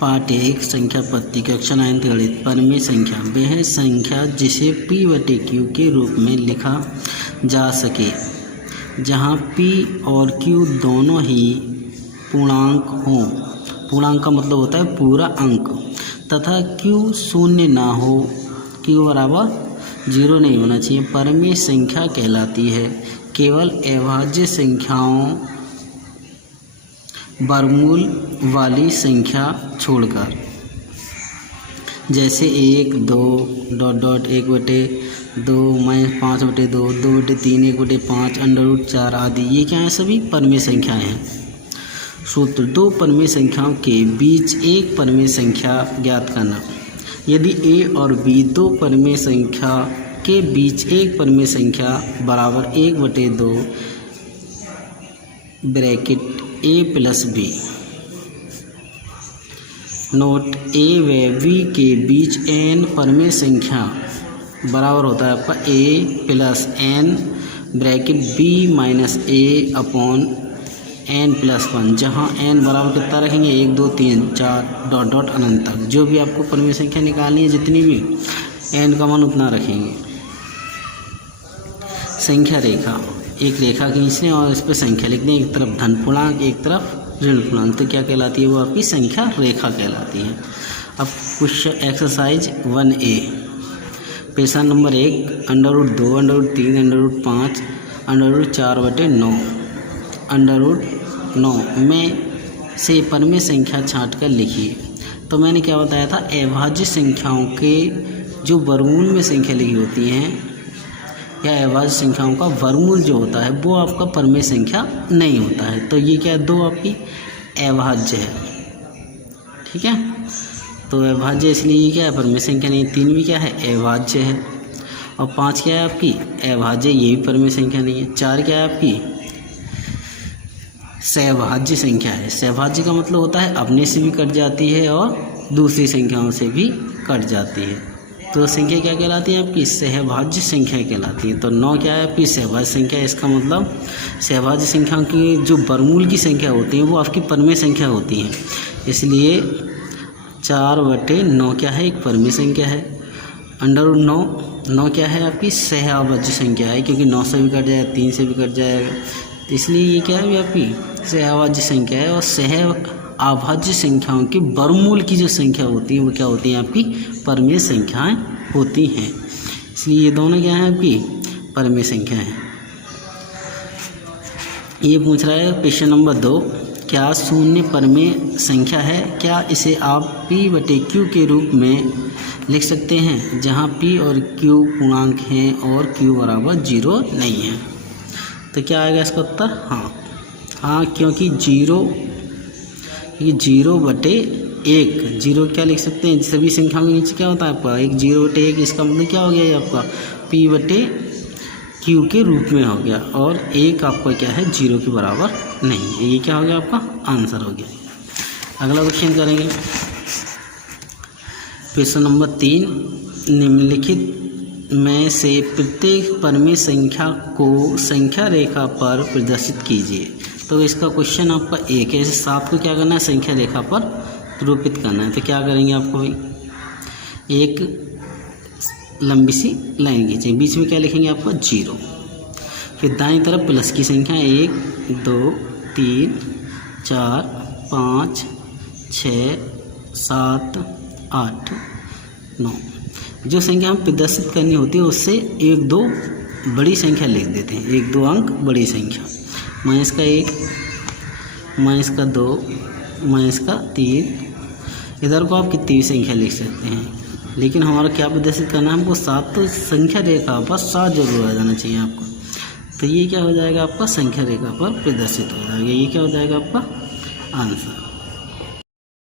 पाठ 1 संख्या पत्ती कक्षा 9 गणित परमेय संख्या वह संख्या जिसे p/q के रूप में लिखा जा सके जहाँ p और q दोनों ही पूर्णांक हों। पूर्णांक का मतलब होता है पूरा अंक, तथा q शून्य ना हो, q बराबर 0 नहीं होना चाहिए, परमेय संख्या कहलाती है। केवल अभाज्य संख्याओं वर्गमूल वाली संख्या छोड़कर, जैसे 1, 2, ... 1/2 -5/2 2/3 1/5 √4 आदि, ये क्या है? सभी परमेय संख्याएं हैं। सूत्र: दो परमेय संख्याओं के बीच एक परमेय संख्या ज्ञात करना। यदि a और b दो परमेय संख्या के बीच एक परमेय संख्या बराबर 1/2 bracket a + b, note a व b के बीच n परमेय संख्या बराबर होता है आपका a + n bracket b - a/n + 1, जहाँ n बराबर कितना रखेंगे? 1 2 3 4 ... अनंत तक। जो भी आपको परमेय संख्या निकालनी है, जितनी भी, n का मान उतना रखेंगे। संख्या रेखा: एक रेखा खींचने और इस पर संख्या लिखने, एक तरफ धन पूर्णांक एक तरफ ऋण पूर्णांक, तो क्या कहलाती है? वो आपकी संख्या रेखा कहलाती है। अब क्वेश्चन एक्सरसाइज 1A, प्रश्न नंबर 1 √2 √3 √5 √4/9 √9 में से परमेय संख्या छाँट कर लिखिए। तो मैंने क्या बताया था? अभाज्य संख्याओं के जो वर्गमूल में संख्या लिखी होती हैं, या अभाज्य संख्याओं का वर्गमूल जो होता है वो आपका परमेय संख्या नहीं होता है। तो ये क्या है? 2 आपकी अभाज्य है, ठीक है। तो अभाज्य इसलिए ये क्या है? परमेय संख्या नहीं। 3 भी क्या है? अभाज्य है। और 5 क्या है आपकी? अभाज्य, ये भी परमेय संख्या नहीं है। 4 क्या है आपकी? सहभाज्य संख्या है। सहभाज्य का मतलब होता है अपने से भी कट जाती है और दूसरी संख्याओं से भी कट जाती है। तो संख्या क्या कहलाती है आपकी? सहभाज्य संख्या कहलाती है। तो 9 क्या है आपकी? सहभाज्य संख्या। इसका मतलब सहभाज्य संख्याओं की जो वर्गमूल की संख्या होती है वो आपकी परमेय संख्या होती है। इसलिए 4/9 क्या है? एक परमेय संख्या है। √9 क्या है आपकी? सहभाज्य संख्या है, क्योंकि 9 से भी कट जाएगा, 3 से भी कट जाएगा, इसलिए ये क्या है आपकी? सहभाज्य संख्या है। और अभाज्य संख्याओं के वर्गमूल की जो संख्या होती है वो क्या होती है? आपकी परमेय संख्याएं होती हैं। इसलिए ये दोनों क्या हैं? आपकी परमेय संख्या हैं। ये पूछ रहा है प्रश्न नंबर 2, क्या शून्य परमेय संख्या है? क्या इसे आप p/q के रूप में लिख सकते हैं जहाँ p और q पूर्णांक हैं और q बराबर 0 नहीं है? तो क्या आएगा इसका उत्तर? हाँ, क्योंकि 0/1, 0 क्या लिख सकते हैं? सभी संख्याओं के नीचे क्या होता है आपका? एक 0/1, इसका मतलब क्या हो गया? ये आपका p/q के रूप में हो गया, और 1 आपका क्या है? 0 के बराबर नहीं है। ये क्या हो गया? आपका आंसर हो गया। अगला क्वेश्चन करेंगे प्रश्न नंबर 3, निम्नलिखित में से प्रत्येक परमेय संख्या को संख्या रेखा पर प्रदर्शित कीजिए। तो इसका क्वेश्चन आपका 1 है। इसे आपको क्या करना है? संख्या रेखा पर रूपित करना है। तो क्या करेंगे आपको भाई? एक लंबी सी लाइन खींचेंगे, बीच में क्या लिखेंगे आपका? 0। फिर दाईं तरफ प्लस की संख्या 1 2 3 4 5 6 7 8 9। जो संख्या हम प्रदर्शित करनी होती है उससे 1 2 बड़ी संख्या लिख देते हैं, 1 2 अंक बड़ी संख्या। -1 -2 -3, इधर को आप कितनी भी संख्या लिख सकते हैं, लेकिन हमारा क्या प्रदर्शित करना है? हमको 7, तो संख्या रेखा पर 7 जरूर आ जाना चाहिए आपको। तो ये क्या हो जाएगा? आपका संख्या रेखा पर प्रदर्शित हो जाएगा। ये क्या हो जाएगा? आपका आंसर।